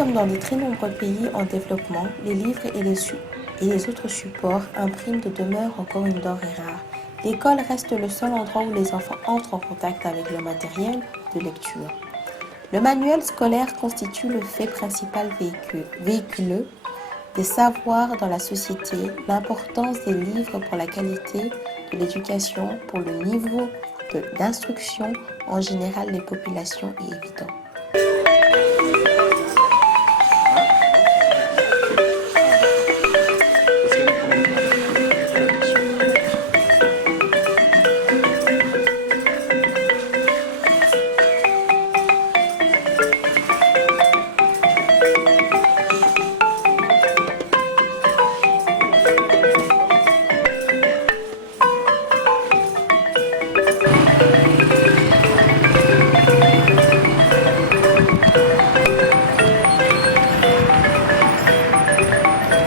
comme dans de très nombreux pays en développement, les livres et les autres supports impriment de demeure encore une denrée rare. L'école reste le seul endroit où les enfants entrent en contact avec le matériel de lecture. Le manuel scolaire constitue le fait principal véhiculeux des savoirs dans la société. L'importance des livres pour la qualité de l'éducation, pour le niveau d'instruction en général des populations est évident.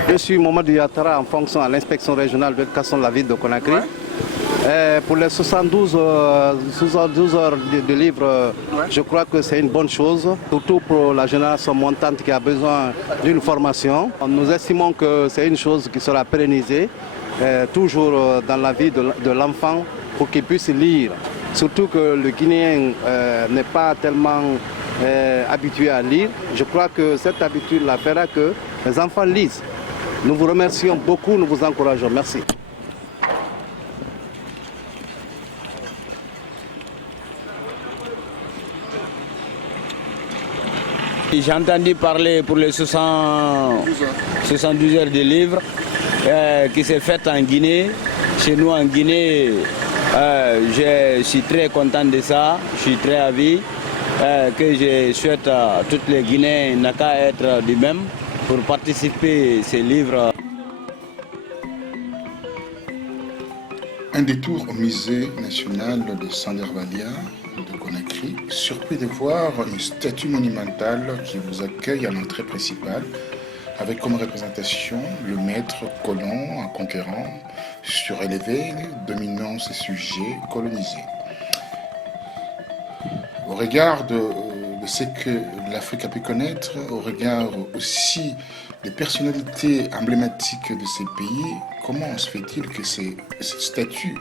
Je suis Mohamed Yatara en fonction à l'inspection régionale de l'éducation de la ville de Conakry. Pour les 72 heures de livres, je crois que c'est une bonne chose, surtout pour la génération montante qui a besoin d'une formation. Nous estimons que c'est une chose qui sera pérennisée toujours dans la vie de l'enfant pour qu'il puisse lire. Surtout que le Guinéen n'est pas tellement habitué à lire. Je crois que cette habitude-là fera que les enfants lisent. Nous vous remercions beaucoup, nous vous encourageons. Merci. J'ai entendu parler pour les 72 heures de livres qui s'est faite en Guinée. Chez nous en Guinée, je suis très content de ça, je suis très ravi. Que je souhaite à tous les Guinéens n'a qu'à être du même pour participer à ces livres. Un détour au musée national de Sanderbalia de Conakry, surpris de voir une statue monumentale qui vous accueille à l'entrée principale, avec comme représentation le maître colon, un conquérant, surélevé, dominant ses sujets colonisés. Au regard de ce que l'Afrique a pu connaître, au regard aussi des personnalités emblématiques de ces pays, comment se fait-il que cette statue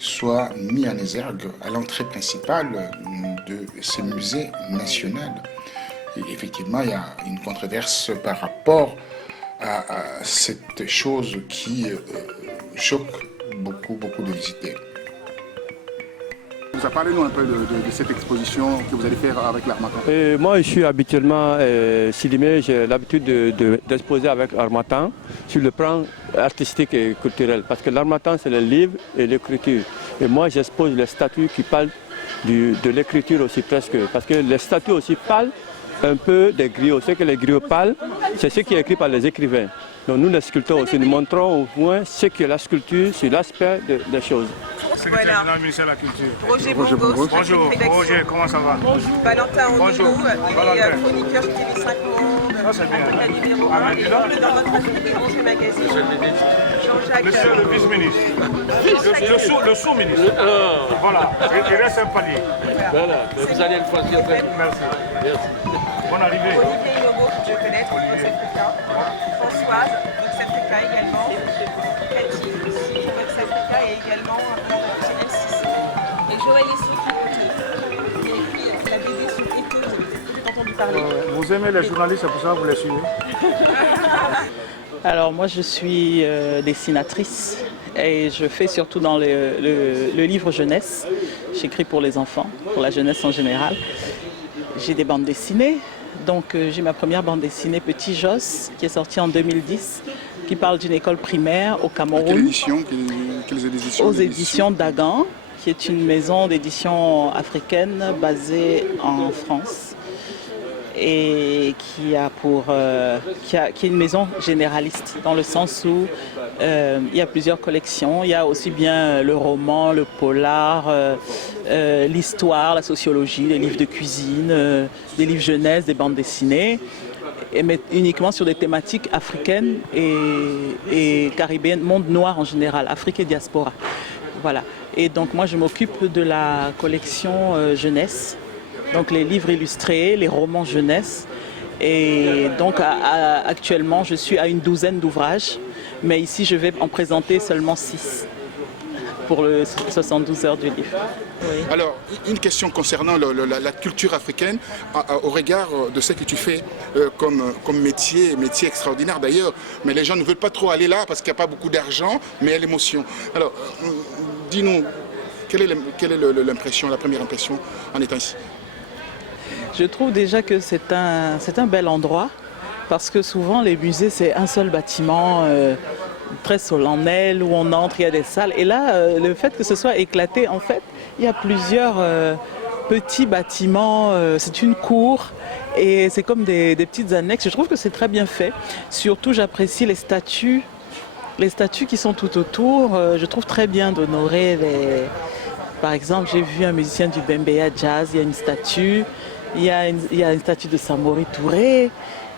soit mise en exergue à l'entrée principale de ce musée national? Et effectivement, il y a une controverse par rapport à cette chose qui choque beaucoup de visiteurs. Vous parlez-nous un peu de cette exposition que vous allez faire avec l'Harmattan. Moi, je suis habituellement Sidimé, j'ai l'habitude d'exposer avec l'Harmattan sur le plan artistique et culturel. Parce que l'Harmattan, c'est le livre et l'écriture. Et moi, j'expose les statues qui parlent de l'écriture aussi presque. Parce que les statues aussi parlent un peu des griots. Ce que les griots parlent, c'est ce qui est écrit par les écrivains. Donc nous, les sculpteurs aussi, nous montrons au moins ce que la sculpture sur l'aspect des choses. Secrétaire général ministère de la Culture. Roger Bongos. Bonjour, Roger, comment ça va? Bonjour. Valentin Ondou, chroniqueur chez TV5 Monde, avocat numéro 1 et dans votre atelier Roger Magazine. Jean-Jacques. Monsieur le vice-ministre. Le sous-ministre. Voilà, il reste un palier. Voilà, vous allez le choisir. Merci. Bonne arrivée. Olivier Hinogo, que je connais, Vox Africa. Françoise, Vox Africa également. Cathy aussi, Vox Africa et également LCC. Et Joël Essou qui a écrit la BD sur Écho, vous avez peut-être entendu parler. Vous aimez les journalistes, c'est pour ça que vous les suivez? Alors moi je suis dessinatrice et je fais surtout dans le livre jeunesse. J'écris pour les enfants, pour la jeunesse en général. J'ai des bandes dessinées, donc j'ai ma première bande dessinée Petit Joss qui est sortie en 2010, qui parle d'une école primaire au Cameroun. Quelle édition? Quelles éditions? Aux éditions Dagan, qui est une maison d'édition africaine basée en France et qui est une maison généraliste dans le sens où il y a plusieurs collections. Il y a aussi bien le roman, le polar, l'histoire, la sociologie, les livres de cuisine, des livres jeunesse, des bandes dessinées, mais uniquement sur des thématiques africaines et caribéennes, monde noir en général, Afrique et diaspora. Voilà. Et donc moi je m'occupe de la collection jeunesse, donc les livres illustrés, les romans jeunesse Et donc actuellement, je suis à une douzaine d'ouvrages, mais ici, je vais en présenter seulement 6 pour le 72 heures du livre. Oui. Alors, une question concernant la culture africaine au regard de ce que tu fais comme métier extraordinaire d'ailleurs, mais les gens ne veulent pas trop aller là parce qu'il n'y a pas beaucoup d'argent, mais il y a l'émotion. Alors, dis-nous, quelle est l'impression, la première impression en étant ici? Je trouve déjà que c'est un bel endroit parce que souvent les musées c'est un seul bâtiment très solennel où on entre, il y a des salles. Et là, le fait que ce soit éclaté, en fait, il y a plusieurs petits bâtiments, c'est une cour et c'est comme des petites annexes. Je trouve que c'est très bien fait. Surtout, j'apprécie les statues qui sont tout autour. Je trouve très bien d'honorer les... Par exemple, j'ai vu un musicien du Bembeya Jazz, il y a une statue. Il y a une statue de Samori Touré,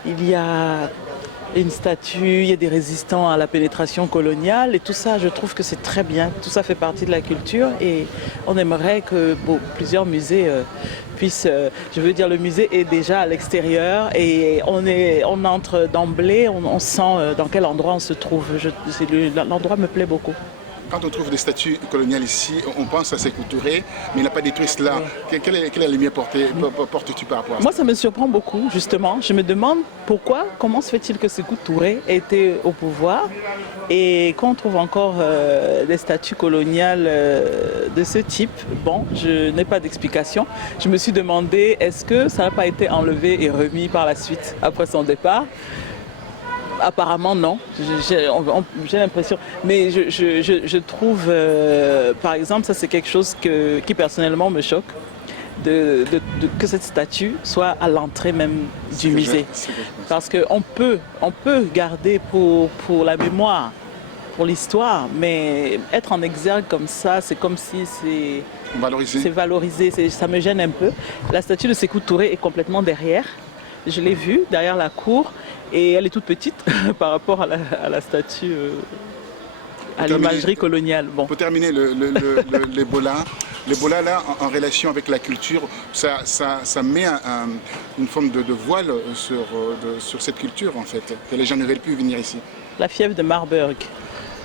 il y a une statue, il y a des résistants à la pénétration coloniale et tout ça, je trouve que c'est très bien. Tout ça fait partie de la culture et on aimerait que plusieurs musées puissent... je veux dire, le musée est déjà à l'extérieur et on entre d'emblée, on sent dans quel endroit on se trouve. L'endroit me plaît beaucoup. Quand on trouve des statues coloniales ici, on pense à Sékou Touré, mais il n'a pas détruit cela. Oui. Quelle est la lumière portes-tu par rapport à ça? Moi, ça me surprend beaucoup, justement. Je me demande comment se fait-il que Sékou Touré était au pouvoir et qu'on trouve encore des statues coloniales de ce type. Bon, je n'ai pas d'explication. Je me suis demandé, est-ce que ça n'a pas été enlevé et remis par la suite, après son départ? Apparemment non, j'ai l'impression. Mais je trouve, par exemple, ça c'est quelque chose qui personnellement me choque, que cette statue soit à l'entrée même du musée. Parce qu'on peut garder pour la mémoire, pour l'histoire, mais être en exergue comme ça, c'est comme si c'est valorisé, ça me gêne un peu. La statue de Sékou Touré est complètement derrière. Je l'ai vue derrière la cour et elle est toute petite par rapport à la statue, à l'imagerie coloniale. Bon. Pour terminer, l'Ebola là, en relation avec la culture, ça met une forme de voile sur cette culture en fait, que les gens ne veulent plus venir ici. La fièvre de Marburg.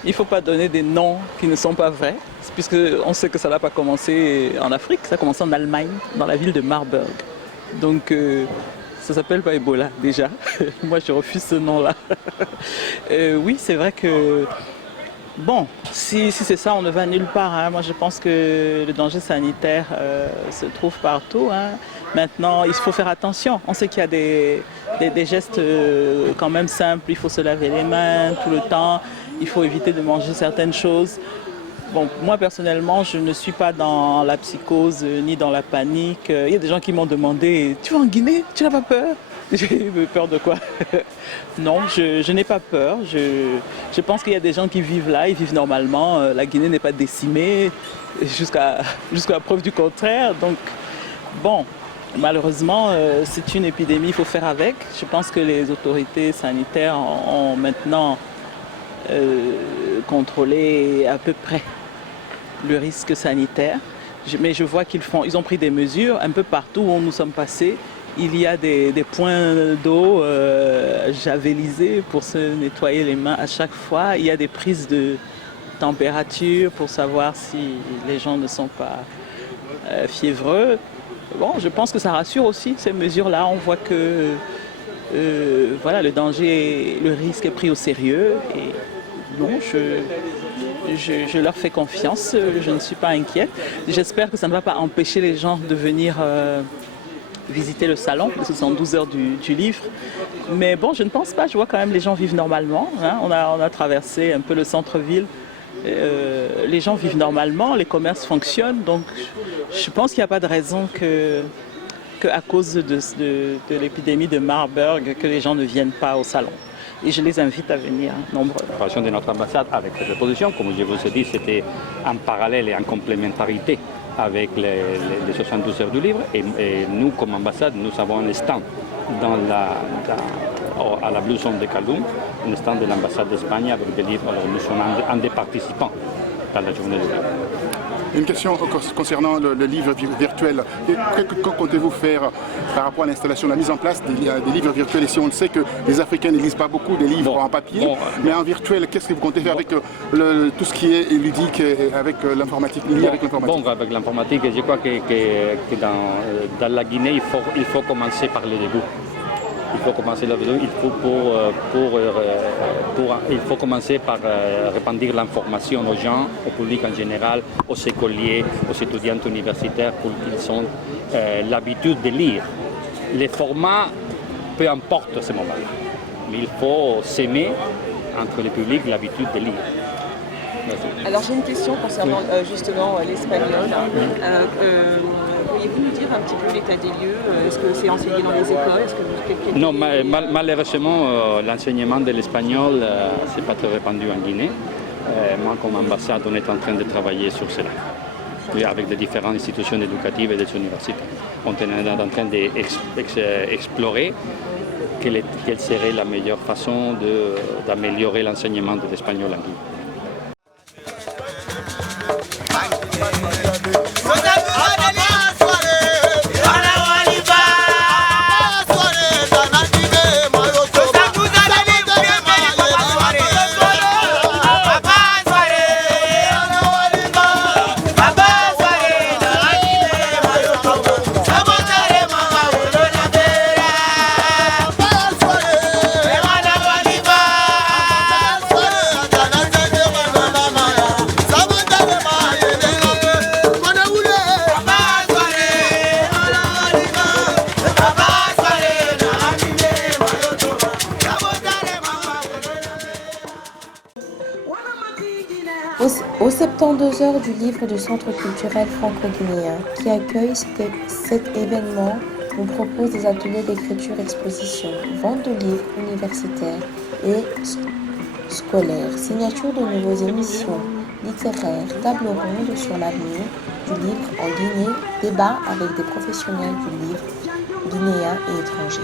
Il ne faut pas donner des noms qui ne sont pas vrais, puisqu'on sait que ça n'a pas commencé en Afrique, ça a commencé en Allemagne, dans la ville de Marburg. Donc... ça s'appelle pas Ebola déjà. Moi je refuse ce nom-là. Oui, c'est vrai que bon, si c'est ça, on ne va nulle part. Hein. Moi je pense que le danger sanitaire se trouve partout. Hein. Maintenant, il faut faire attention. On sait qu'il y a des gestes quand même simples. Il faut se laver les mains tout le temps. Il faut éviter de manger certaines choses. Bon, moi personnellement, je ne suis pas dans la psychose ni dans la panique. Il y a des gens qui m'ont demandé « Tu vas en Guinée? Tu n'as pas peur ?» J'ai peur de quoi? Non, je n'ai pas peur. Je pense qu'il y a des gens qui vivent là, ils vivent normalement. La Guinée n'est pas décimée jusqu'à preuve du contraire. Donc, bon, malheureusement, c'est une épidémie, il faut faire avec. Je pense que les autorités sanitaires ont maintenant contrôlé à peu près le risque sanitaire, mais je vois ils ont pris des mesures un peu partout où nous sommes passés. Il y a des points d'eau javelisés pour se nettoyer les mains à chaque fois. Il y a des prises de température pour savoir si les gens ne sont pas fiévreux. Bon, je pense que ça rassure aussi ces mesures-là. On voit que voilà, le danger, le risque est pris au sérieux. Et non, je leur fais confiance, je ne suis pas inquiète. J'espère que ça ne va pas empêcher les gens de venir visiter le salon, les 72 heures du livre. Mais bon, je ne pense pas, je vois quand même les gens vivent normalement. Hein. On a traversé un peu le centre-ville. Les gens vivent normalement, les commerces fonctionnent. Donc je pense qu'il n'y a pas de raison qu'à cause de l'épidémie de Marburg, que les gens ne viennent pas au salon. Et je les invite à venir nombreux. La relation de notre ambassade avec cette exposition, comme je vous ai dit, c'était en parallèle et en complémentarité avec les 72 heures du livre. Et nous, comme ambassade, nous avons un stand à la Blue Zone de Kaloum, un stand de l'ambassade d'Espagne avec des livres. Alors nous sommes un des participants dans la journée du livre. Une question concernant le livre virtuel. Que comptez-vous faire par rapport à l'installation, la mise en place des livres virtuels? Et si on le sait que les Africains ne lisent pas beaucoup des livres en papier, mais en virtuel, qu'est-ce que vous comptez faire avec tout ce qui est ludique, avec l'informatique, avec l'informatique? Bon, avec l'informatique, je crois que dans la Guinée, il faut commencer par le début. Il faut commencer là-dedans. Il faut commencer par répandre l'information aux gens, au public en général, aux écoliers, aux étudiants universitaires, pour qu'ils aient l'habitude de lire. Les formats, peu importe ce moment-là, mais il faut s'aimer entre le public l'habitude de lire. Merci. Alors j'ai une question concernant justement l'espagnol. Pourriez-vous nous dire un petit peu l'état des lieux? Est-ce que c'est enseigné dans les écoles? Non, malheureusement, l'enseignement de l'espagnol n'est pas très répandu en Guinée. Moi, comme ambassade, on est en train de travailler sur cela, avec les différentes institutions éducatives et des universités. On est en train d'explorer quelle serait la meilleure façon d'améliorer l'enseignement de l'espagnol en Guinée. Aux 72 heures du livre du Centre culturel franco-guinéen qui accueille cet événement, on propose des ateliers d'écriture, exposition, vente de livres universitaires et scolaires, signature de nouvelles émissions littéraires, table ronde sur l'avenir du livre en Guinée, débat avec des professionnels du livre guinéens et étrangers.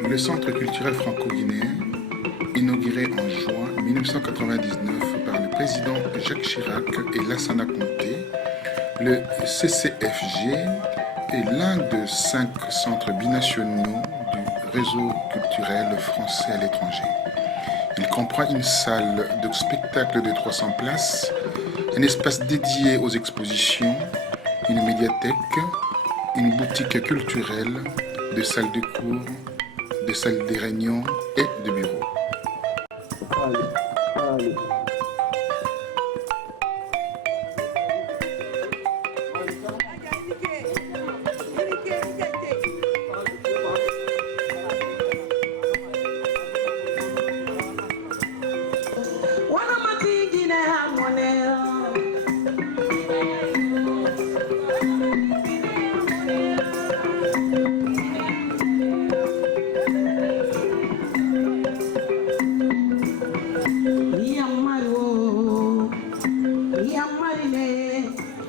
Le Centre culturel franco-guinéen, inauguré en juin 1999 par le président Jacques Chirac et Lassana Conté, le CCFG est l'un de 5 centres binationaux du réseau culturel français à l'étranger. Il comprend une salle de spectacle de 300 places, un espace dédié aux expositions, une médiathèque, une boutique culturelle, des salles de cours, des salles de réunion et de bureaux.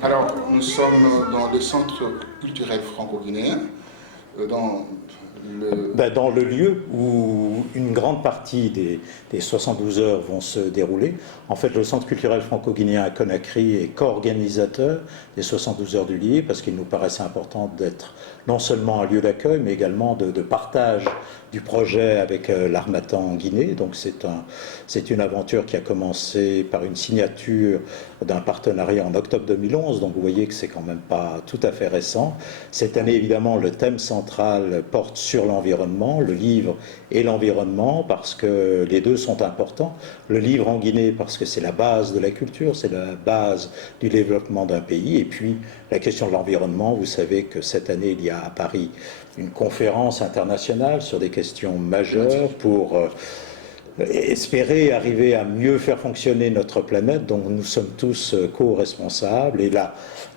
Alors, nous sommes dans le Centre culturel franco-guinéen, dans le lieu où une grande partie des 72 heures vont se dérouler. En fait, le Centre culturel franco-guinéen à Conakry est co-organisateur des 72 heures du livre parce qu'il nous paraissait important d'être non seulement un lieu d'accueil, mais également de partage du projet avec l'Harmattan en Guinée. Donc c'est une aventure qui a commencé par une signature d'un partenariat en octobre 2011. Donc vous voyez que c'est quand même pas tout à fait récent. Cette année, évidemment, le thème central centrale porte sur l'environnement, le livre et l'environnement, parce que les deux sont importants. Le livre en Guinée, parce que c'est la base de la culture, c'est la base du développement d'un pays. Et puis, la question de l'environnement, vous savez que cette année, il y a à Paris une conférence internationale sur des questions majeures pour espérer arriver à mieux faire fonctionner notre planète, dont nous sommes tous co-responsables. Et la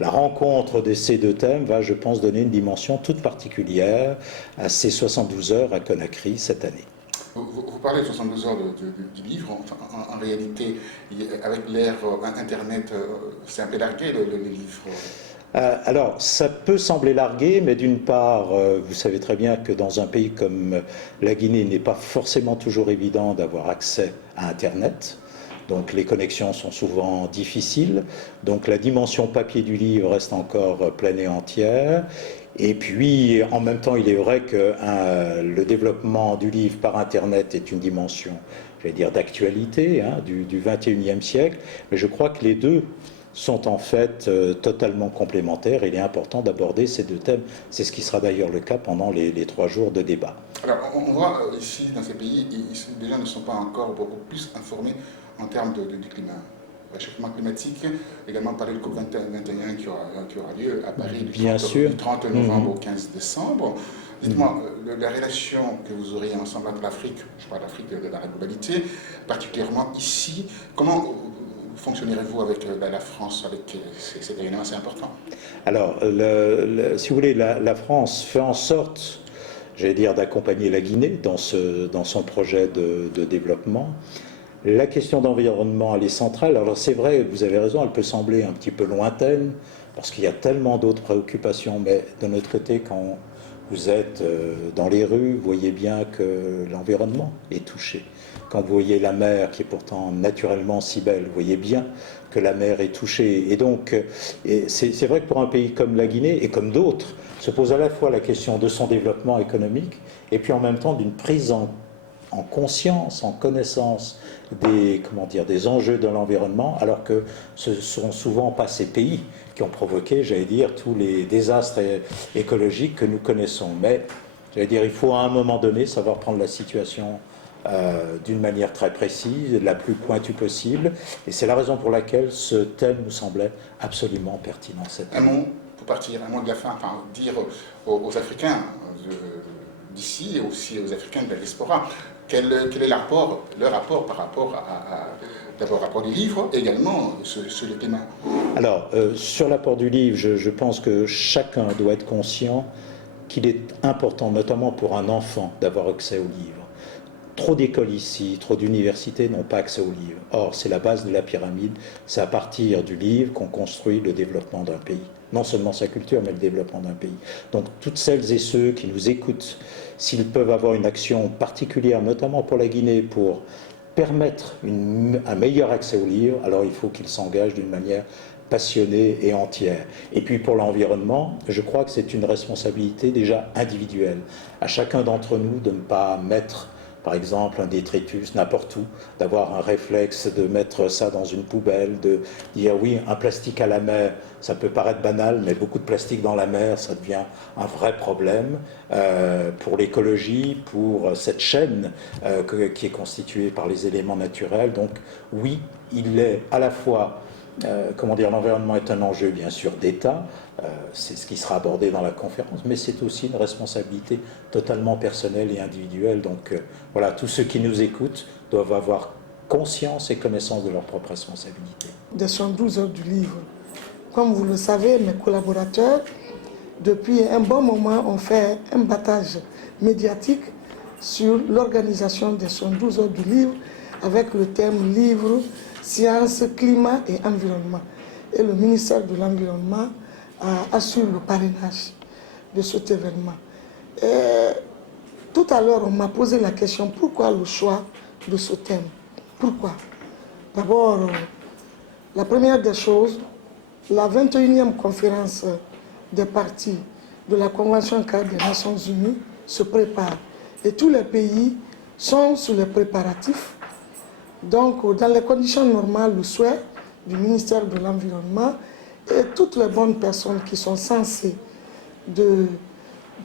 rencontre de ces deux thèmes va, je pense, donner une dimension toute particulière à ces 72 heures à Conakry cette année. Vous parlez de 72 heures du livre. Enfin, en réalité, avec l'ère Internet, c'est un peu largué le livre. Alors, ça peut sembler largué, mais d'une part, vous savez très bien que dans un pays comme la Guinée, il n'est pas forcément toujours évident d'avoir accès à Internet. Donc les connexions sont souvent difficiles. Donc la dimension papier du livre reste encore pleine et entière. Et puis, en même temps, il est vrai que le développement du livre par Internet est une dimension, j'allais dire, d'actualité du XXIe siècle. Mais je crois que les deux sont en fait totalement complémentaires. Il est important d'aborder ces deux thèmes. C'est ce qui sera d'ailleurs le cas pendant les 3 jours de débat. Alors, on voit ici, dans ces pays, les gens ne sont pas encore beaucoup plus informés en termes du climat. Réchauffement climatique, également parler de COP21 qui aura lieu à Paris du 30 novembre au 15 décembre. Dites-moi, la relation que vous aurez ensemble entre l'Afrique, je parle d'Afrique de la globalité, particulièrement ici, comment fonctionnerez-vous avec la France, avec cet événement assez important? Alors, si vous voulez, la France fait en sorte, j'allais dire, d'accompagner la Guinée dans son projet de développement. La question d'environnement, elle est centrale. Alors c'est vrai, vous avez raison, elle peut sembler un petit peu lointaine, parce qu'il y a tellement d'autres préoccupations, mais de notre côté, quand vous êtes dans les rues, vous voyez bien que l'environnement est touché. Quand vous voyez la mer, qui est pourtant naturellement si belle, vous voyez bien que la mer est touchée. Et donc, c'est vrai que pour un pays comme la Guinée, et comme d'autres, se pose à la fois la question de son développement économique, et puis en même temps d'une prise en conscience, en connaissance des enjeux de l'environnement, alors que ce ne sont souvent pas ces pays qui ont provoqué, j'allais dire, tous les désastres écologiques que nous connaissons. Mais, j'allais dire, il faut à un moment donné savoir prendre la situation d'une manière très précise, la plus pointue possible, et c'est la raison pour laquelle ce thème nous semblait absolument pertinent cette année. Un mot, pour partir, un mot de la fin, enfin, dire aux Africains d'ici et aussi aux Africains de la diaspora, quel est leur rapport par rapport d'abord rapport du livre et également sur le climat. Alors, sur l'apport du livre, je pense que chacun doit être conscient qu'il est important, notamment pour un enfant, d'avoir accès au livre. Trop d'écoles ici, trop d'universités n'ont pas accès au livre. Or, c'est la base de la pyramide, c'est à partir du livre qu'on construit le développement d'un pays. Non seulement sa culture, mais le développement d'un pays. Donc, toutes celles et ceux qui nous écoutent, s'ils peuvent avoir une action particulière, notamment pour la Guinée, pour permettre un meilleur accès au livre, alors il faut qu'ils s'engagent d'une manière passionnée et entière. Et puis pour l'environnement, je crois que c'est une responsabilité déjà individuelle. À chacun d'entre nous de ne pas mettre, par exemple, un détritus n'importe où, d'avoir un réflexe de mettre ça dans une poubelle, de dire oui, un plastique à la mer, ça peut paraître banal, mais beaucoup de plastique dans la mer, ça devient un vrai problème pour l'écologie, pour cette chaîne qui est constituée par les éléments naturels. Donc oui, il est à la fois, l'environnement est un enjeu bien sûr d'État, c'est ce qui sera abordé dans la conférence, mais c'est aussi une responsabilité totalement personnelle et individuelle. Donc voilà, tous ceux qui nous écoutent doivent avoir conscience et connaissance de leur propre responsabilité. Des 112 heures du livre. Comme vous le savez, mes collaborateurs, depuis un bon moment, ont fait un battage médiatique sur l'organisation des 112 heures du livre avec le thème livre, sciences, climat et environnement. Et le ministère de l'Environnement assure le parrainage de cet événement. Et tout à l'heure, on m'a posé la question, pourquoi le choix de ce thème? Pourquoi? D'abord, la première des choses, la 21e conférence des parties de la Convention cadre des Nations Unies se prépare. Et tous les pays sont sur les préparatifs. Donc, dans les conditions normales, le souhait du ministère de l'Environnement et toutes les bonnes personnes qui sont censées de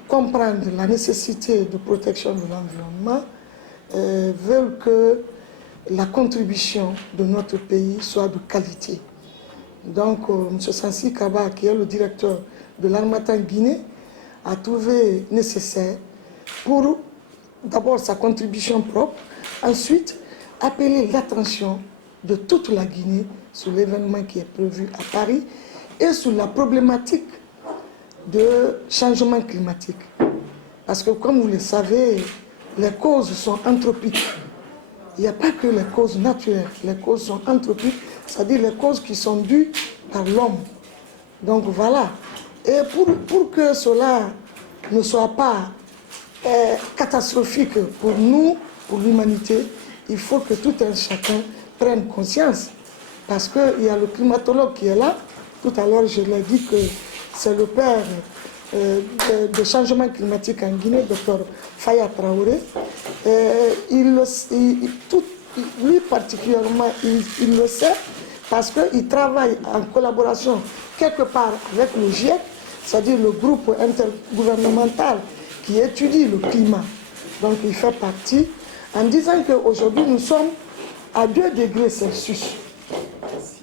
comprendre la nécessité de protection de l'environnement, veulent que la contribution de notre pays soit de qualité. Donc, M. Sansi Kaba, qui est le directeur de l'Harmattan Guinée, a trouvé nécessaire pour d'abord sa contribution propre, ensuite appeler l'attention de toute la Guinée sur l'événement qui est prévu à Paris et sur la problématique de changement climatique. Parce que comme vous le savez, les causes sont anthropiques. Il n'y a pas que les causes naturelles, les causes sont anthropiques, c'est-à-dire les causes qui sont dues par l'homme. Donc voilà. Et pour que cela ne soit pas catastrophique pour nous, pour l'humanité, il faut que tout un chacun prenne conscience. Parce qu'il y a le climatologue qui est là. Tout à l'heure, je l'ai dit que c'est le père de changement climatique en Guinée, Dr Faya Traoré. Lui particulièrement, il le sait parce qu'il travaille en collaboration quelque part avec le GIEC, c'est-à-dire le groupe intergouvernemental qui étudie le climat. Donc il fait partie en disant qu'aujourd'hui nous sommes à 2 degrés Celsius.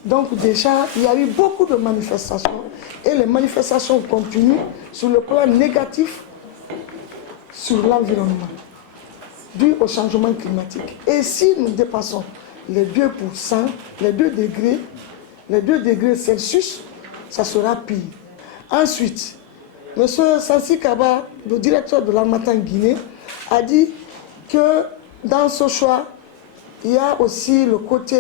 Donc déjà, il y a eu beaucoup de manifestations et les manifestations continuent sur le plan négatif sur l'environnement dû au changement climatique. Et si nous dépassons les 2%, les 2 degrés Celsius, ça sera pire. Ensuite, M. Sansi Kaba, le directeur de l'Harmattan Guinée, a dit que dans ce choix, il y a aussi le côté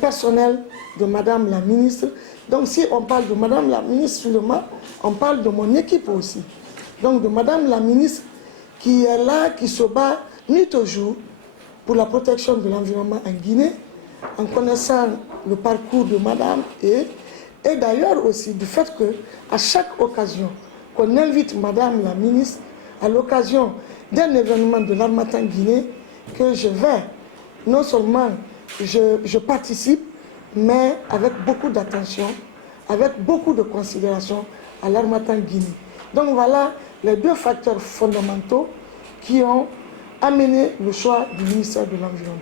personnel de Madame la ministre. Donc si on parle de Madame la ministre seulement, on parle de mon équipe aussi. Donc de Madame la ministre qui est là, qui se bat nuit au jour pour la protection de l'environnement en Guinée, en connaissant le parcours de Madame et d'ailleurs aussi du fait qu'à chaque occasion qu'on invite Madame la ministre à l'occasion d'un événement de l'Harmattan Guinée, que je vais, non seulement je participe, mais avec beaucoup d'attention, avec beaucoup de considération à l'Harmattan Guinée. Donc voilà les 2 facteurs fondamentaux qui ont amené le choix du ministère de l'Environnement.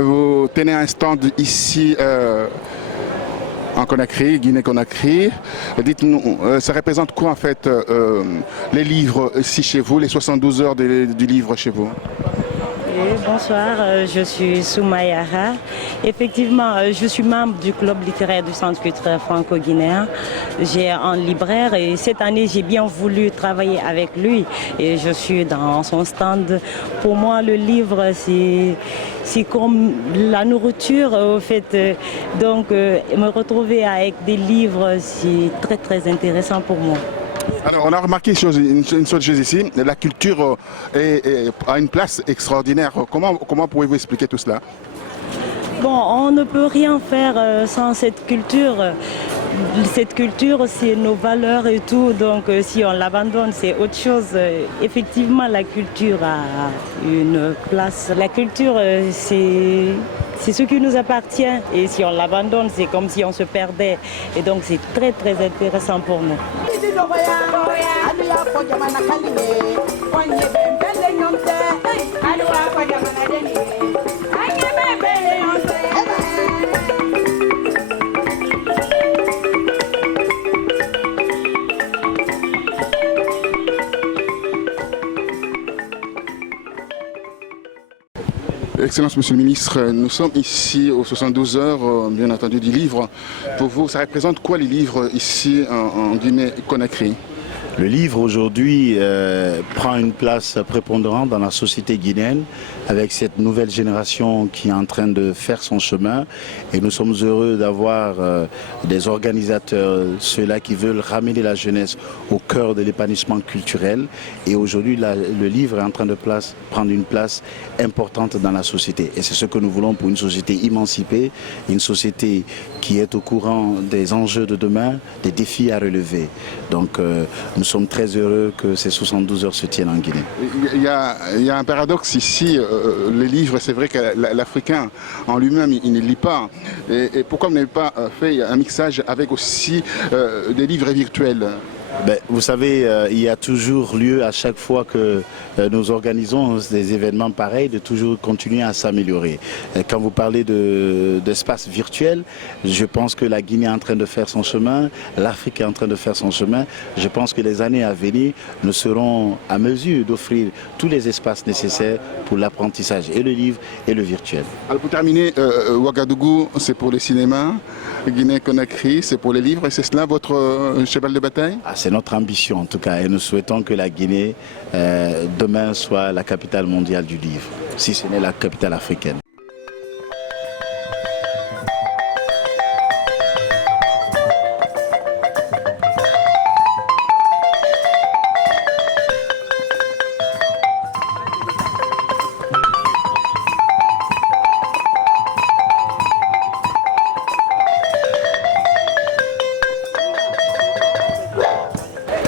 Vous tenez un stand ici en Conakry, Guinée-Conakry. Dites-nous, ça représente quoi en fait les livres ici chez vous, les 72 heures du livre chez vous? Bonsoir, je suis Soumayara. Effectivement, je suis membre du club littéraire du Centre culturel franco-guinéen. J'ai un libraire et cette année, j'ai bien voulu travailler avec lui et je suis dans son stand. Pour moi, le livre, c'est comme la nourriture, au fait. Donc, me retrouver avec des livres, c'est très, très intéressant pour moi. Alors, on a remarqué une seule chose ici, la culture a une place extraordinaire. Comment pouvez-vous expliquer tout cela? Bon, on ne peut rien faire sans cette culture. Cette culture, c'est nos valeurs et tout, donc si on l'abandonne, c'est autre chose. Effectivement, la culture a une place. La culture, c'est ce qui nous appartient et si on l'abandonne, c'est comme si on se perdait. Et donc, c'est très, très intéressant pour nous. Excellence, Monsieur le Ministre, nous sommes ici aux 72 heures, bien entendu, du livre. Pour vous, ça représente quoi les livres ici en Guinée-Conakry? Le livre aujourd'hui prend une place prépondérante dans la société guinéenne avec cette nouvelle génération qui est en train de faire son chemin et nous sommes heureux d'avoir des organisateurs, ceux-là qui veulent ramener la jeunesse au cœur de l'épanouissement culturel et aujourd'hui le livre est en train de prendre une place importante dans la société et c'est ce que nous voulons pour une société émancipée, une société qui est au courant des enjeux de demain, des défis à relever. Donc nous sommes très heureux que ces 72 heures se tiennent en Guinée. Il y a un paradoxe ici, les livres, c'est vrai que l'Africain en lui-même, il ne lit pas. Et pourquoi vous n'avez pas fait un mixage avec aussi des livres virtuels? Vous savez, il y a toujours lieu à chaque fois que nous organisons des événements pareils de toujours continuer à s'améliorer. Quand vous parlez d'espace virtuel, je pense que la Guinée est en train de faire son chemin, l'Afrique est en train de faire son chemin. Je pense que les années à venir, nous serons à mesure d'offrir tous les espaces nécessaires pour l'apprentissage et le livre et le virtuel. Alors pour terminer, Ouagadougou, c'est pour le cinéma, Guinée-Conakry, c'est pour les livres, et c'est cela votre cheval de bataille? C'est notre ambition en tout cas et nous souhaitons que la Guinée demain soit la capitale mondiale du livre, si ce n'est la capitale africaine.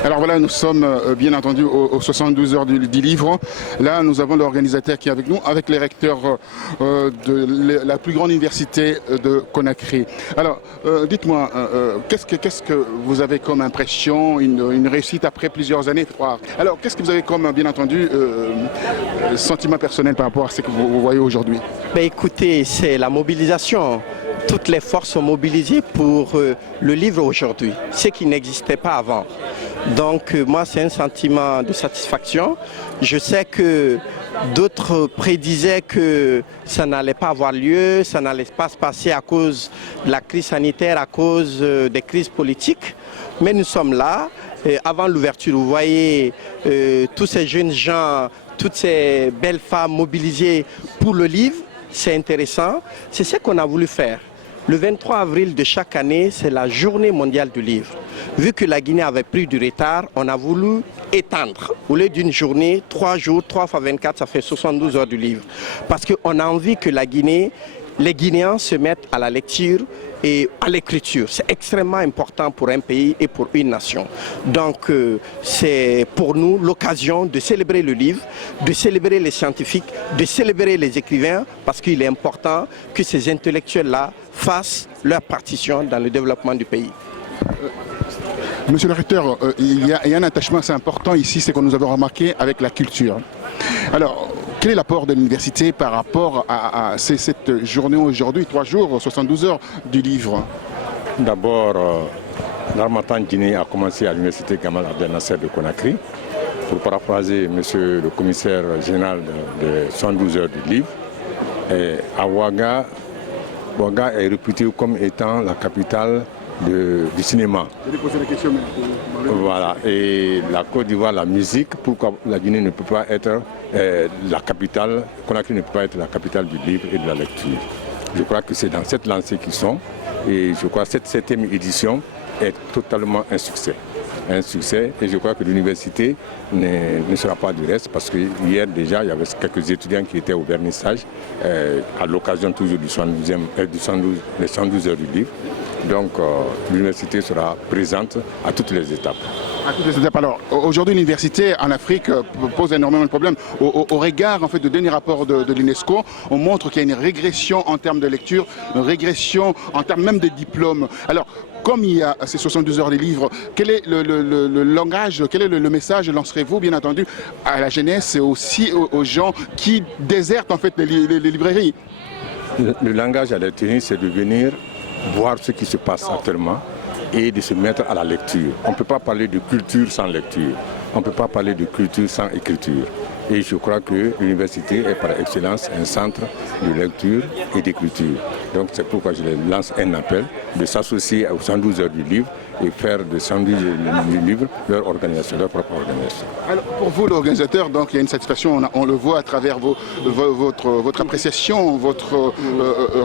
Alors voilà, nous sommes bien entendu aux 72 heures du livre. Là, nous avons l'organisateur qui est avec nous, avec les recteurs de la plus grande université de Conakry. Alors, dites-moi, qu'est-ce que vous avez comme impression, une réussite après plusieurs années? Alors, qu'est-ce que vous avez comme, bien entendu, sentiment personnel par rapport à ce que vous voyez aujourd'hui? Écoutez, c'est la mobilisation. Toutes les forces sont mobilisées pour le livre aujourd'hui, ce qui n'existait pas avant. Donc moi, c'est un sentiment de satisfaction. Je sais que d'autres prédisaient que ça n'allait pas avoir lieu, ça n'allait pas se passer à cause de la crise sanitaire, à cause des crises politiques. Mais nous sommes là. Avant l'ouverture, vous voyez tous ces jeunes gens, toutes ces belles femmes mobilisées pour le livre. C'est intéressant. C'est ce qu'on a voulu faire. Le 23 avril de chaque année, c'est la journée mondiale du livre. Vu que la Guinée avait pris du retard, on a voulu étendre. Au lieu d'une journée, 3 jours, 3 fois 24, ça fait 72 heures du livre. Parce qu'on a envie que la Guinée, les Guinéens se mettent à la lecture et à l'écriture. C'est extrêmement important pour un pays et pour une nation. Donc c'est pour nous l'occasion de célébrer le livre, de célébrer les scientifiques, de célébrer les écrivains, parce qu'il est important que ces intellectuels-là fassent leur partition dans le développement du pays. Monsieur le recteur, il y a un attachement assez important ici, c'est que nous avons remarqué avec la culture. Alors, quel est l'apport de l'université par rapport à cette journée aujourd'hui, 3 jours, 72 heures du livre? D'abord, l'Harmattan Guinée a commencé à l'université Gamal Abdel Nasser de Conakry. Pour paraphraser monsieur le commissaire général de 72 heures du livre, et à Ouaga est réputée comme étant la capitale du cinéma. Je vais poser la question. Voilà, et la Côte d'Ivoire, la musique, pourquoi la Guinée ne peut pas être la capitale, Conakry ne peut pas être la capitale du livre et de la lecture. Je crois que c'est dans cette lancée qu'ils sont et je crois que cette 7e édition est totalement un succès. Et je crois que l'université ne sera pas du reste parce que hier déjà il y avait quelques étudiants qui étaient au vernissage à l'occasion toujours du 112 heures du livre. Donc l'université sera présente à toutes les étapes. À toutes les étapes. Alors aujourd'hui l'université en Afrique pose énormément de problèmes. Au regard en fait, de derniers rapports de l'UNESCO, on montre qu'il y a une régression en termes de lecture, une régression en termes même de diplômes. Alors comme il y a ces 72 heures des livres, quel est le langage, quel est le message lancerez-vous bien entendu à la jeunesse et aussi aux gens qui désertent en fait les librairies? Le langage à la tenir, c'est de venir voir ce qui se passe actuellement et de se mettre à la lecture. On ne peut pas parler de culture sans lecture. On ne peut pas parler de culture sans écriture. Et je crois que l'université est par excellence un centre de lecture et d'écriture. Donc c'est pourquoi je lance un appel de s'associer aux 112 heures du livre et faire de sandwich du livre leur organisation, leur propre organisation. Alors, pour vous, l'organisateur, donc il y a une satisfaction, on le voit à travers votre appréciation, votre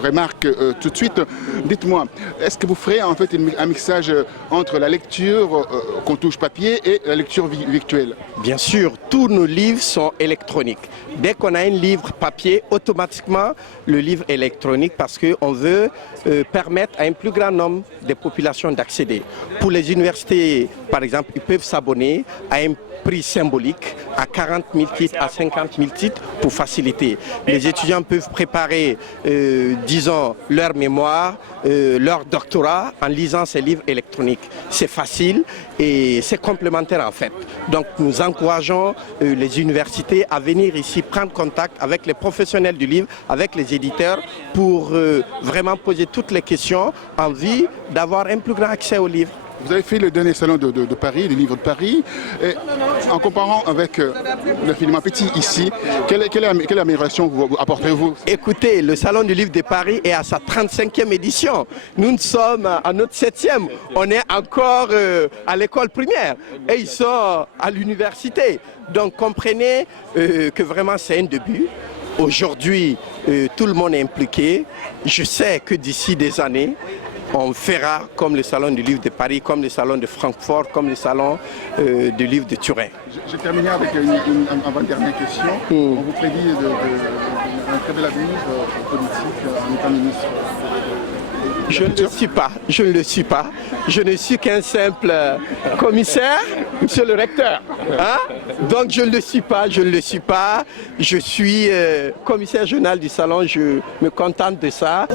remarque tout de suite. Dites-moi, est-ce que vous ferez en fait un mixage entre la lecture qu'on touche papier et la lecture virtuelle? Bien sûr, tous nos livres sont électroniques. Dès qu'on a un livre papier, automatiquement le livre est électronique parce qu'on veut permettre à un plus grand nombre de populations d'accéder. Pour les universités, par exemple, ils peuvent s'abonner à un prix symbolique à 40 000 titres, à 50 000 titres pour faciliter. Les étudiants peuvent préparer, disons, leur mémoire, leur doctorat en lisant ces livres électroniques. C'est facile et c'est complémentaire en fait. Donc nous encourageons les universités à venir ici prendre contact avec les professionnels du livre, avec les éditeurs pour vraiment poser toutes les questions en vue d'avoir un plus grand accès aux livres. Vous avez fait le dernier salon de Paris, le livre de Paris. Et en comparant avec le film Petit ici, quelle amélioration apportez-vous? Écoutez, le salon du livre de Paris est à sa 35e édition. Nous sommes à notre 7e. On est encore à l'école primaire et ils sont à l'université. Donc comprenez que vraiment c'est un début. Aujourd'hui, tout le monde est impliqué. Je sais que d'ici des années, on fera comme le salon du livre de Paris, comme le salon de Francfort, comme le salon du livre de Turin. Je terminerai avec une avant-dernière question. On vous prédit un très bel avenir politique en étant ministre. Je ne le suis pas, je ne le suis pas. Je ne suis qu'un simple commissaire, monsieur le recteur. Hein? Donc je ne le suis pas, je ne le suis pas. Je suis commissaire général du salon, je me contente de ça.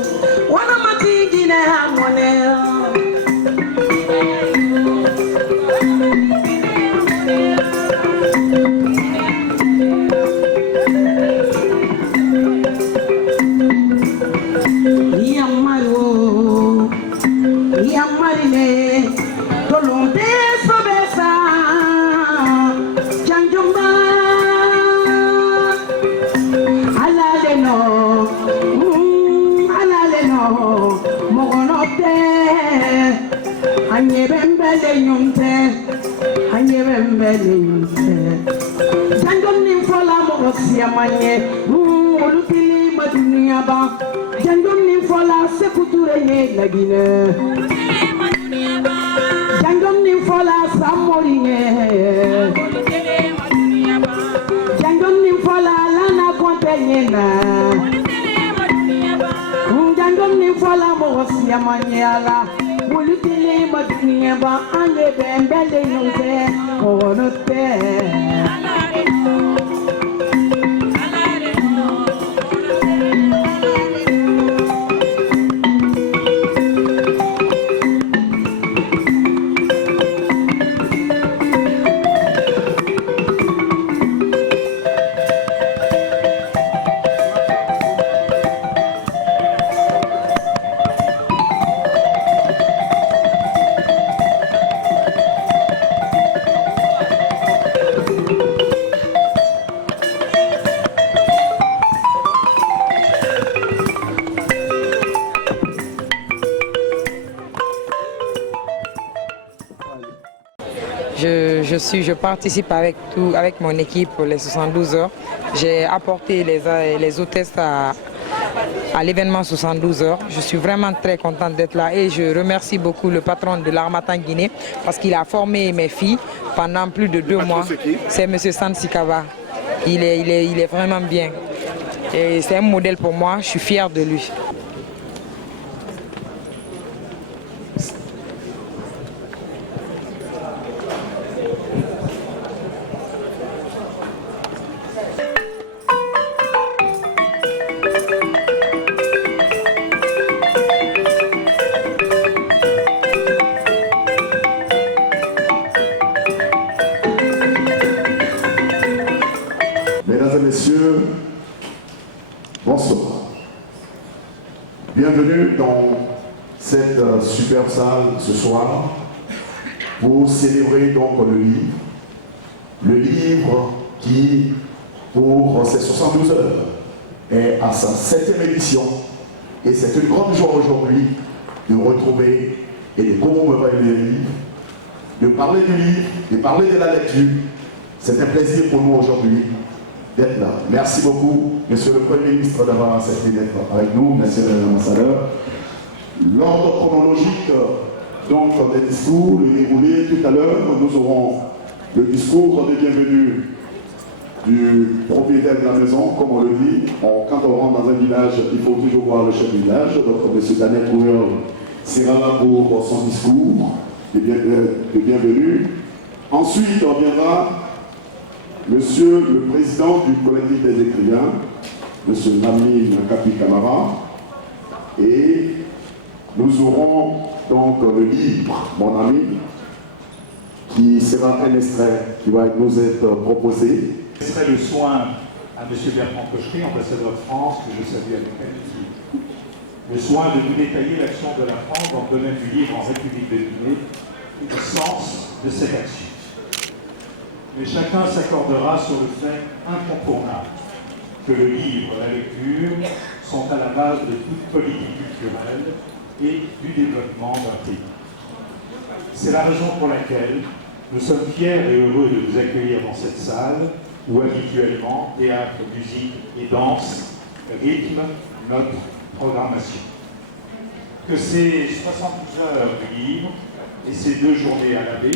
Je participe avec mon équipe les 72 heures. J'ai apporté les hôtesses à l'événement 72 heures. Je suis vraiment très contente d'être là et je remercie beaucoup le patron de l'Harmattan Guinée parce qu'il a formé mes filles pendant plus de 2 mois. C'est M. Sansikava. Il est vraiment bien. Et c'est un modèle pour moi, je suis fière de lui. Mesdames et messieurs, bonsoir. Bienvenue dans cette super salle ce soir pour célébrer donc le livre qui, pour ces 72 heures, est à sa 7e édition. Et c'est une grande joie aujourd'hui de retrouver et de commémorer les livres, de parler du livre, de parler de la lecture. C'est un plaisir pour nous aujourd'hui d'être là. Merci beaucoup, Monsieur le Premier ministre, d'avoir accepté d'être avec nous, Monsieur l'ambassadeur. L'ordre chronologique donc, des discours, le déroulé, tout à l'heure, nous aurons le discours de bienvenue du propriétaire de la maison, comme on le dit. Quand on rentre dans un village, il faut toujours voir le chef du village. Donc, M. Daniel Coureur sera là pour son discours de bienvenue. Ensuite, on viendra Monsieur le président du collectif des écrivains, M. Lamine Kapi Camara, et nous aurons donc le livre, mon ami, qui sera un extrait qui va nous être proposé. Ce serait le soin à M. Bertrand Cochery, ambassadeur de France, que je salue avec amitié. Le soin de nous détailler l'action de la France dans le domaine du livre en République de Guinée et le sens de cette action. Mais chacun s'accordera sur le fait incontournable que le livre et la lecture sont à la base de toute politique culturelle et du développement d'un pays. C'est la raison pour laquelle nous sommes fiers et heureux de vous accueillir dans cette salle où habituellement théâtre, musique et danse rythment notre programmation. Que ces 72 heures du livre et ces 2 journées à l'abbé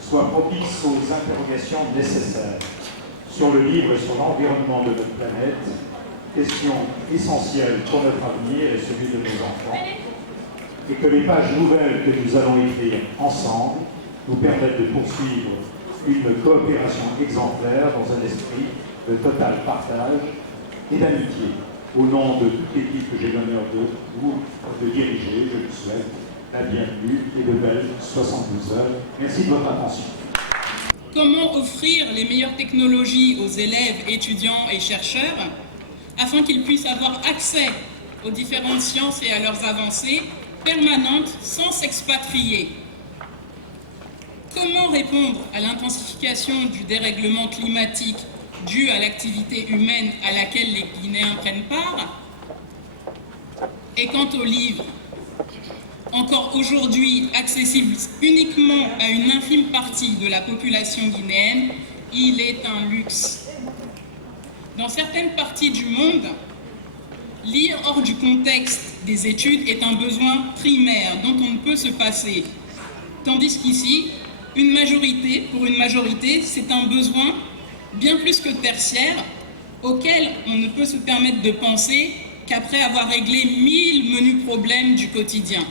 soient propices aux interrogations nécessaires sur le livre et sur l'environnement de notre planète, question essentielle pour notre avenir et celui de nos enfants, et que les pages nouvelles que nous allons écrire ensemble nous permettent de poursuivre une coopération exemplaire dans un esprit de total partage et d'amitié. Au nom de toute l'équipe que j'ai l'honneur de diriger, je vous souhaite la bienvenue et de belles 72 heures. Merci de votre attention. Comment offrir les meilleures technologies aux élèves, étudiants et chercheurs afin qu'ils puissent avoir accès aux différentes sciences et à leurs avancées permanentes sans s'expatrier? Comment répondre à l'intensification du dérèglement climatique dû à l'activité humaine à laquelle les Guinéens prennent part? Et quant aux livres, encore aujourd'hui accessible uniquement à une infime partie de la population guinéenne, il est un luxe. Dans certaines parties du monde, lire hors du contexte des études est un besoin primaire dont on ne peut se passer. Tandis qu'ici, pour une majorité, c'est un besoin bien plus que tertiaire auquel on ne peut se permettre de penser qu'après avoir réglé 1000 menus problèmes du quotidien.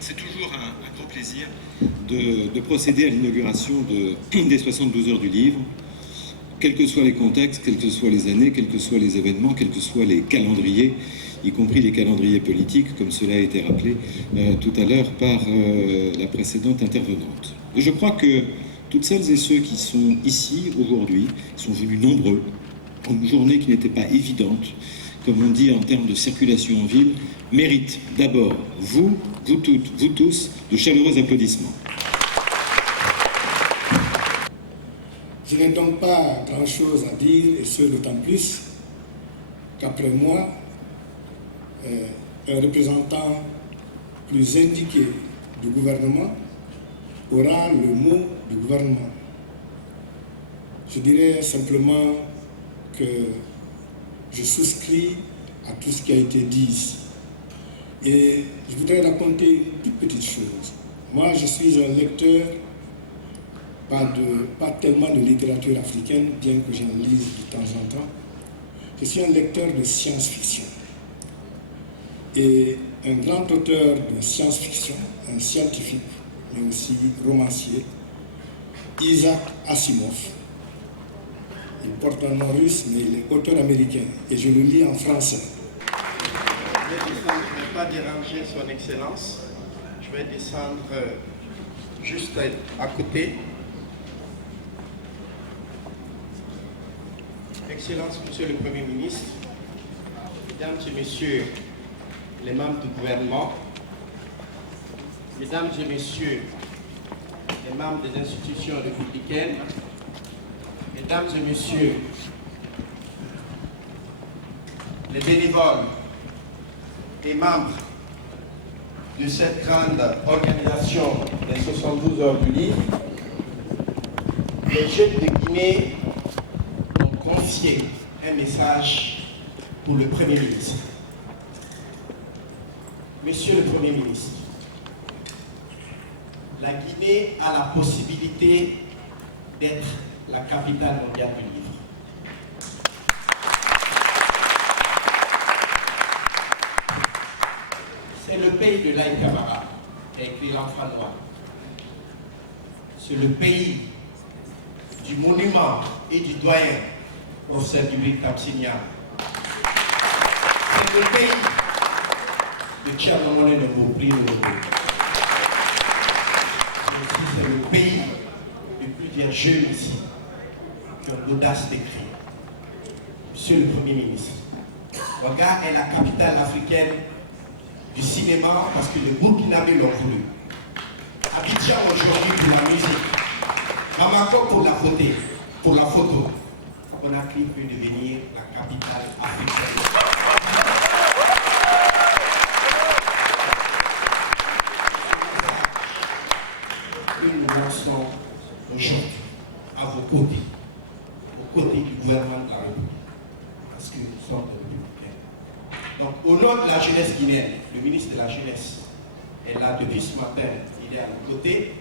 C'est toujours un grand plaisir de procéder à l'inauguration des 72 heures du livre, quels que soient les contextes, quelles que soient les années, quels que soient les événements, quels que soient les calendriers, y compris les calendriers politiques, comme cela a été rappelé tout à l'heure par la précédente intervenante. Et je crois que toutes celles et ceux qui sont ici aujourd'hui, sont venus nombreux, en une journée qui n'était pas évidente, comme on dit en termes de circulation en ville, mérite d'abord, vous toutes, vous tous, de chaleureux applaudissements. Je n'ai donc pas grand-chose à dire, et ce d'autant plus qu'après moi, un représentant plus indiqué du gouvernement aura le mot du gouvernement. Je dirais simplement que je souscris à tout ce qui a été dit ici. Et je voudrais raconter une toute petite chose. Moi, je suis un lecteur, pas tellement de littérature africaine, bien que j'en lise de temps en temps. Je suis un lecteur de science-fiction. Et un grand auteur de science-fiction, un scientifique, mais aussi romancier, Isaac Asimov. Il porte un nom russe, mais il est auteur américain, et je le lis en français. Je ne vais pas déranger son Excellence. Je vais descendre juste à côté. Excellence, Monsieur le Premier ministre, Mesdames et Messieurs les membres du gouvernement, Mesdames et Messieurs les membres des institutions républicaines, Mesdames et Messieurs les bénévoles et membres de cette grande organisation des 72 heures du livre, les jeunes de Guinée ont confié un message pour le Premier ministre. Monsieur le Premier ministre, la Guinée a la possibilité d'être la capitale mondiale du livre. C'est le pays de Laye Camara qui a écrit L'Enfant Noir. C'est le pays du monument et du doyen, professeur Dubric Tapsignan. C'est le pays de Tchernomone Nobo, prix Nobo. C'est le pays de plusieurs jeunes ici qui ont l'audace d'écrire. Monsieur le Premier ministre, Ouaga est la capitale africaine du cinéma parce que les Burkinabés l'ont voulu. Abidjan aujourd'hui pour la musique. Bamako pour la photo. Conakry peut devenir la capitale africaine. Nous lançons aujourd'hui à vos côtés du gouvernement de la République, parce que nous sommes des républicains. Donc, au nom de la jeunesse guinéenne, le ministre de la Jeunesse est là depuis ce matin, il est à nos côtés.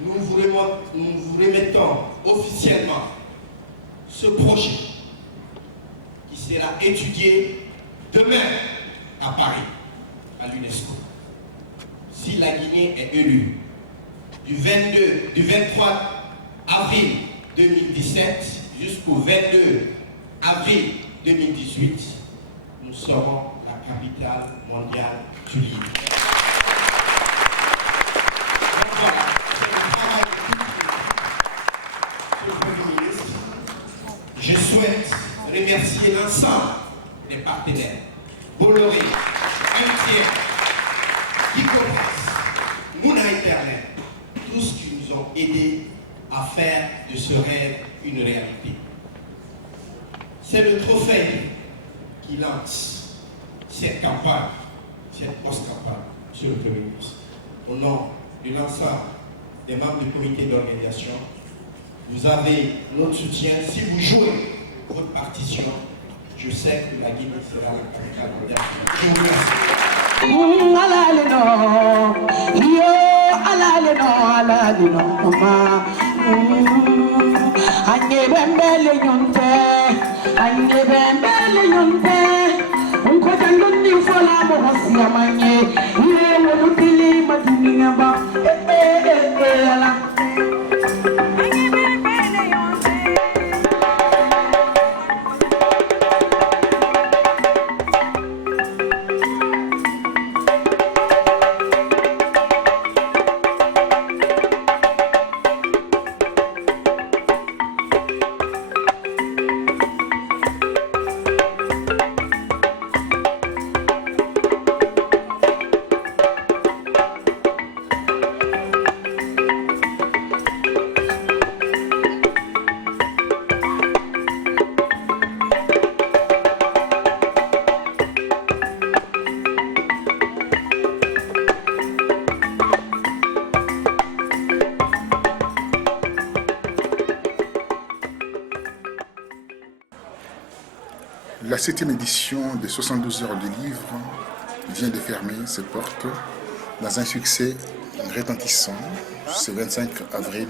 Nous vous remettons officiellement ce projet qui sera étudié demain à Paris, à l'UNESCO. Si la Guinée est élue du 23 avril 2017 jusqu'au 22 avril 2018, nous serons la capitale mondiale du livre. Donc voilà, c'est le travail du Premier ministre. Je souhaite remercier l'ensemble des partenaires, Bolloré, MTN, Dicobras, Mouna Internet, tous qui nous ont aidés à faire de ce rêve une réalité. C'est le trophée qui lance cette campagne, cette post-campagne, Monsieur le Premier ministre. Au nom de l'ensemble des membres du comité d'organisation, vous avez notre soutien. Si vous jouez votre partition, je sais que la Guinée sera la capitale mondiale. Je vous remercie. La 7e édition des 72 heures du livre vient de fermer ses portes dans un succès retentissant ce 25 avril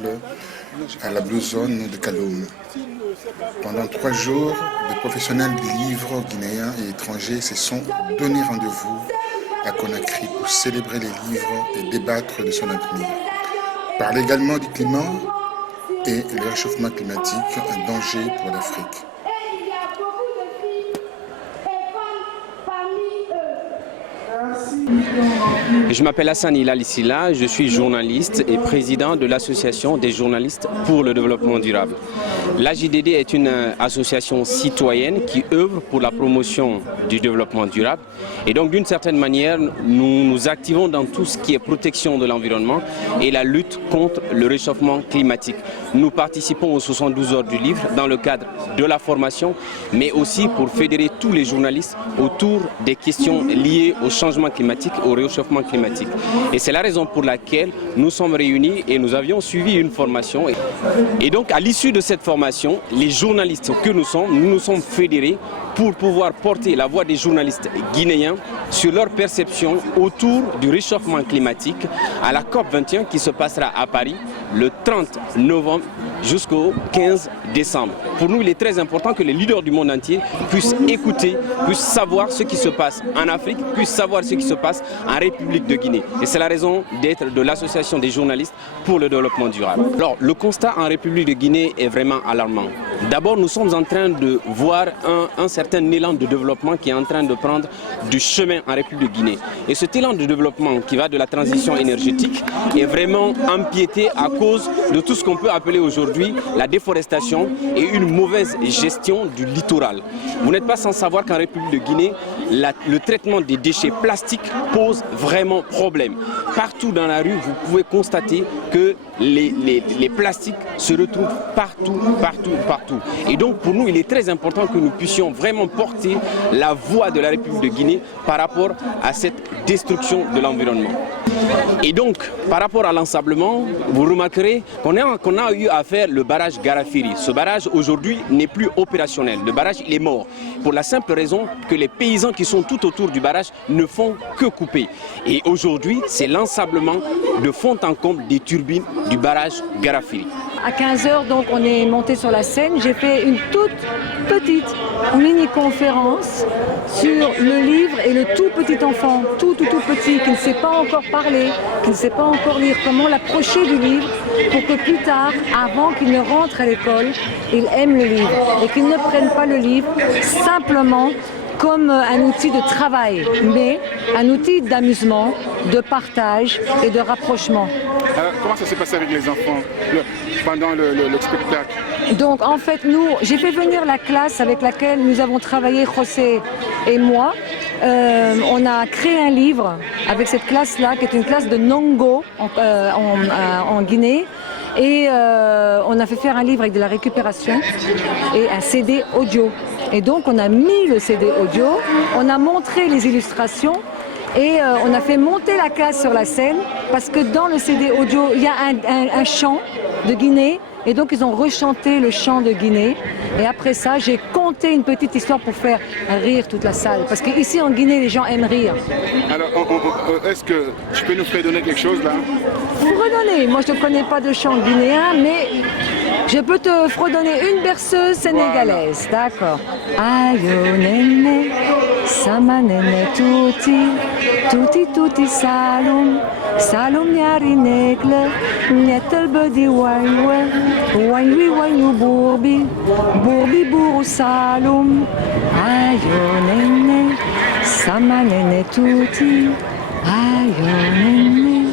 à la Blue Zone de Kaloum. Pendant 3 jours, des professionnels du livre guinéens et étrangers se sont donné rendez-vous à Conakry pour célébrer les livres et débattre de son avenir. Parler également du climat et le réchauffement climatique, un danger pour l'Afrique. Je m'appelle Hassan Hilal Issila, je suis journaliste et président de l'association des journalistes pour le développement durable. La JDD est une association citoyenne qui œuvre pour la promotion du développement durable. Et donc d'une certaine manière, nous nous activons dans tout ce qui est protection de l'environnement et la lutte contre le réchauffement climatique. Nous participons aux 72 heures du livre dans le cadre de la formation, mais aussi pour fédérer tous les journalistes autour des questions liées au changement climatique, au réchauffement climatique. Et c'est la raison pour laquelle nous sommes réunis et nous avions suivi une formation. Et donc à l'issue de cette formation, les journalistes que nous nous sommes fédérés pour pouvoir porter la voix des journalistes guinéens sur leur perception autour du réchauffement climatique à la COP21 qui se passera à Paris le 30 novembre jusqu'au 15 décembre. Pour nous, il est très important que les leaders du monde entier puissent écouter, puissent savoir ce qui se passe en Afrique, puissent savoir ce qui se passe en République de Guinée. Et c'est la raison d'être de l'Association des journalistes pour le développement durable. Alors, le constat en République de Guinée est vraiment alarmant. D'abord, nous sommes en train de voir un certain élan de développement qui est en train de prendre du chemin en République de Guinée. Et cet élan de développement qui va de la transition énergétique est vraiment empiété à cause de tout ce qu'on peut appeler aujourd'hui la déforestation et une mauvaise gestion du littoral. Vous n'êtes pas sans savoir qu'en République de Guinée, le traitement des déchets plastiques pose vraiment problème. Partout dans la rue, vous pouvez constater que les plastiques se retrouvent partout. Et donc pour nous, il est très important que nous puissions vraiment porter la voix de la République de Guinée par rapport à cette destruction de l'environnement. Et donc, par rapport à l'ensablement, vous remarquerez qu'on a eu à faire le barrage Garafiri. Ce barrage aujourd'hui n'est plus opérationnel. Le barrage il est mort. Pour la simple raison que les paysans qui sont tout autour du barrage ne font que couper. Et aujourd'hui, c'est l'ensablement de fond en comble des turbines du barrage Garafiri. À 15h, donc, on est monté sur la scène. J'ai fait une toute petite mini-conférence sur le livre et le tout petit enfant, tout petit, qui ne sait pas encore parler, qui ne sait pas encore lire. Comment l'approcher du livre pour que plus tard, avant qu'il ne rentre à l'école, il aime le livre et qu'il ne prenne pas le livre simplement comme un outil de travail, mais un outil d'amusement, de partage et de rapprochement. Alors, comment ça s'est passé avec les enfants pendant le spectacle? Donc en fait, j'ai fait venir la classe avec laquelle nous avons travaillé, José et moi. On a créé un livre avec cette classe-là, qui est une classe de Nongo en Guinée. Et on a fait faire un livre avec de la récupération et un CD audio. Et donc on a mis le CD audio, on a montré les illustrations et on a fait monter la classe sur la scène parce que dans le CD audio, il y a un chant de Guinée. Et donc ils ont rechanté le chant de Guinée. Et après ça, j'ai conté une petite histoire pour faire rire toute la salle. Parce qu'ici en Guinée, les gens aiment rire. Alors, est-ce que tu peux nous fredonner quelque chose là? Fredonner, moi je ne connais pas de chant guinéen, mais je peux te fredonner une berceuse sénégalaise. Voilà. D'accord. Ayo nene, sama nene tuti, tuti tuti salum, salum nyari nekle, nyetel bedi wanywe, wanywi wanyu burbi, burbi buru salum. Ayo nene, sama nene tuti, ayo nene,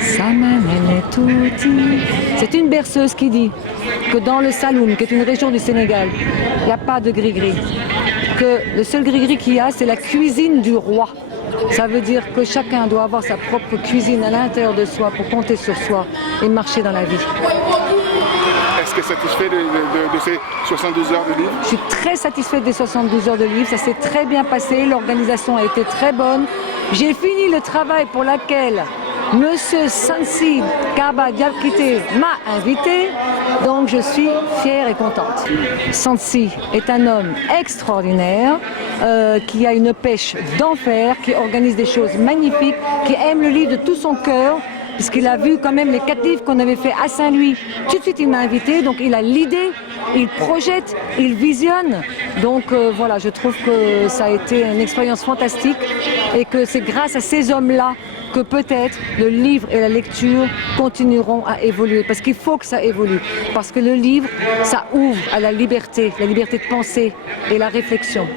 sama nene tuti. C'est une berceuse qui dit que dans le Saloum, qui est une région du Sénégal, il n'y a pas de gris-gris. Que le seul gris-gris qu'il y a, c'est la cuisine du roi. Ça veut dire que chacun doit avoir sa propre cuisine à l'intérieur de soi pour compter sur soi et marcher dans la vie. Est-ce que satisfait de ces 72 heures de livre? Je suis très satisfaite des 72 heures de livre, ça s'est très bien passé, l'organisation a été très bonne. J'ai fini le travail pour lequel Monsieur Sansi Kaba Dialkite m'a invité, donc je suis fière et contente. Sansi est un homme extraordinaire, qui a une pêche d'enfer, qui organise des choses magnifiques, qui aime le livre de tout son cœur, puisqu'il a vu quand même les 4 livres qu'on avait fait à Saint-Louis. Tout de suite, il m'a invité, donc il a l'idée, il projette, il visionne. Donc voilà, je trouve que ça a été une expérience fantastique et que c'est grâce à ces hommes-là que peut-être le livre et la lecture continueront à évoluer. Parce qu'il faut que ça évolue. Parce que le livre, ça ouvre à la liberté de penser et la réflexion.